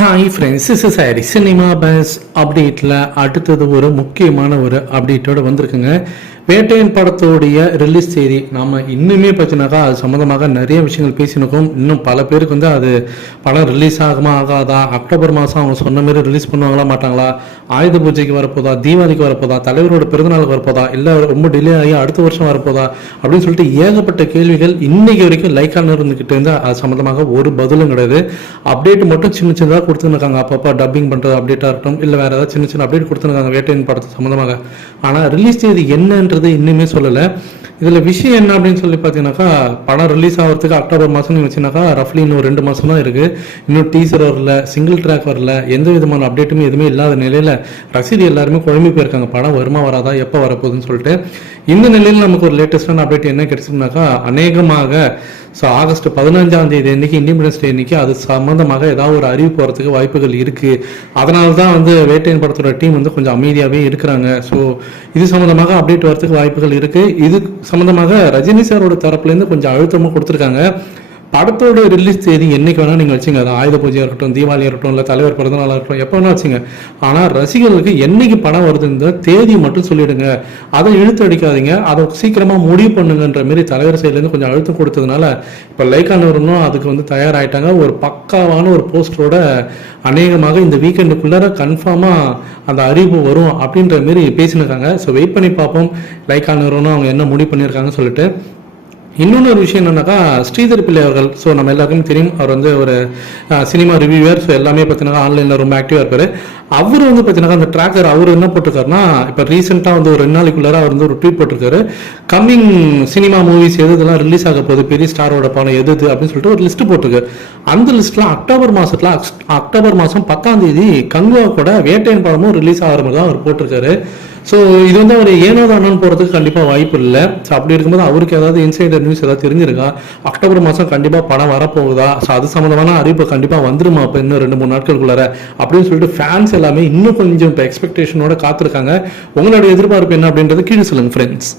Hi friends is சாரி cinema buzz அப்டேட்டில் அடுத்தது ஒரு முக்கியமான ஒரு அப்டேட்டோட வந்திருக்குங்க. பேட்டையன் படத்தோடைய ரிலீஸ் தேதி நாம் இன்னுமே பார்த்தீங்கன்னாக்கா அது சம்மந்தமாக நிறைய விஷயங்கள் பேசினுக்கோம் இன்னும் பல பேருக்கு வந்து அது படம் ரிலீஸ் ஆகுமா ஆகாதா அக்டோபர் மாதம் அவங்க சொன்ன மாதிரி ரிலீஸ் பண்ணுவாங்களா மாட்டாங்களா ஆயுத பூஜைக்கு வரப்போதா தீபாவளிக்கு வரப்போதா தலைவரோட பிறந்தநாளுக்கு வரப்போதா இல்லை ரொம்ப டிலே ஆகி அடுத்த வருஷம் வரப்போதா அப்படின்னு சொல்லிட்டு ஏகப்பட்ட கேள்விகள் இன்னைக்கு வரைக்கும் லைக்கான இருந்துக்கிட்டு இருந்து அது சம்மந்தமாக ஒரு பதிலும் கிடையாது. அப்டேட் மட்டும் சின்ன சின்னதாக கொடுத்துருக்காங்க. அப்பப்போ டப்பிங் பண்ணுறது அப்டேட்டாக இருக்கட்டும் இல்லை வேறு ஏதாவது சின்ன சின்ன அப்டேட் கொடுத்துருக்காங்க வேட்டையின் படத்தை சம்மந்தமாக ஆனால் ரிலீஸ் தேதி என்னன்றது இன்னுமே சொல்லலை. இதில் விஷயம் என்ன அப்படின்னு சொல்லி பார்த்தீங்கன்னாக்கா படம் ரிலீஸ் ஆகிறதுக்கு அக்டோபர் மாதம் வச்சுனாக்கா ரஃப்லி இன்னும் ரெண்டு மாதம் தான் இருக்குது இன்னும் டீசர் வரல சிங்கிள் ட்ராக் வரல எந்த விதமான அப்டேட்டுமே எதுவுமே இல்லாத நிலையில் ரசீது எல்லாருமே குழம்பி போயிருக்காங்க. படம் வருமா வராதா எப்போ வரப்போகுதுன்னு சொல்லிட்டு. இந்த நிலையில் நமக்கு ஒரு லேட்டஸ்டான அப்டேட் என்ன கிடைச்சிருந்தாக்கா அநேகமாக ஸோ ஆகஸ்ட் பதினஞ்சாம் தேதி அன்னைக்கு இண்டிபெண்டன்ஸ் டே அன்னைக்கு அது சம்மந்தமாக ஏதாவது ஒரு அறிவு போகிறதுக்கு வாய்ப்புகள் இருக்குது அதனால தான் வந்து வேட்டையன் படத்தோட டீம் வந்து கொஞ்சம் அமைதியாகவே இருக்கிறாங்க. ஸோ இது சம்மந்தமாக அப்டேட் வரதுக்கு வாய்ப்புகள் இருக்குது இது சம்மந்தமாக ரஜினி சாரோட தரப்புலேருந்து கொஞ்சம் அழுத்தமாக கொடுத்துருக்காங்க. படத்தோட ரிலீஸ் தேதி என்னைக்கு வேணால் நீங்கள் வச்சுங்க. அது ஆயுத பூஜையாக இருக்கட்டும் தீபாவளியாக இருக்கட்டும் இல்லை தலைவர் பிறந்தநாளாக இருக்கட்டும் எப்போ வேணால் வச்சுங்க. ஆனால் ரசிகர்களுக்கு என்னைக்கு படம் வருதுன்ற தேதி மட்டும் சொல்லிடுங்க. அதை இழுத்து அடிக்காதீங்க. அதை சீக்கிரமாக முடிவு பண்ணுங்கன்ற மாரி தலைவர் சைட்லேருந்து கொஞ்சம் அழுத்தம் கொடுத்ததுனால இப்போ லைக்கானவரும் அதுக்கு வந்து தயாராகிட்டாங்க ஒரு பக்காவான ஒரு போஸ்டரோட அநேகமாக இந்த வீக்கெண்டுக்குள்ளார கன்ஃபார்மாக அந்த அறிவு வரும் அப்படின்ற மாரி பேசினிருக்காங்க. ஸோ வெயிட் பண்ணி பார்ப்போம். லைக்கானவரும் அவங்க என்ன முடிவு பண்ணியிருக்காங்கன்னு சொல்லிட்டு. இன்னொன்று ஒரு விஷயம் என்னன்னாக்கா ஸ்ரீதர் பிள்ளை அவர்கள் ஸோ நம்ம எல்லாருக்குமே தெரியும் அவர் வந்து ஒரு சினிமா ரிவ்யூவர் ஸோ எல்லாமே பார்த்தீங்கன்னா ஆன்லைனில் ரொம்ப ஆக்டிவாக இருப்பார். அவர் வந்து பார்த்தீங்கன்னா அந்த ட்ராக்கர் அவர் என்ன போட்டிருக்காருன்னா இப்போ ரீசெண்டாக வந்து ஒரு ரெண்டு நாளைக்குள்ளார அவர் வந்து ஒரு ட்வீட் போட்டிருக்காரு. கம்மிங் சினிமா மூவிஸ் எது இதெல்லாம் ரிலீஸ் ஆக போகுது பெரிய ஸ்டாரோட படம் எது எது அப்படின்னு சொல்லிட்டு ஒரு லிஸ்ட் போட்டிருக்கு. அந்த லிஸ்ட்டில் அக்டோபர் மாதத்தில் அக்டோபர் மாதம் பத்தாம் தேதி கங்குவா கூட வேட்டையன் படமும் ரிலீஸ் ஆகிற மாதிரி தான் அவர் போட்டிருக்காரு. ஸோ இது வந்து அவர் ஏனோ தானோன்னு போகிறதுக்கு கண்டிப்பாக வாய்ப்பு இல்லை. ஸோ அப்படி இருக்கும்போது அவருக்கு ஏதாவது இன்சைடர் நியூஸ் ஏதாவது தெரிஞ்சிருக்கா? அக்டோபர் மாதம் கண்டிப்பாக பணம் வரப்போகுதா? ஸோ அது சம்மந்தமான அறிவிப்பு கண்டிப்பாக வந்துருமா இப்போ இன்னும் ரெண்டு மூணு நாட்களுக்குள்ளார? அப்படின்னு சொல்லிட்டு ஃபேன்ஸ் எல்லாமே இன்னும் கொஞ்சம் இப்போ எக்ஸ்பெக்டேஷனோட காத்திருக்காங்க. உங்களோட எதிர்பார்ப்பு என்ன அப்படின்றது கீழே சொல்லுங்கள் ஃப்ரெண்ட்ஸ்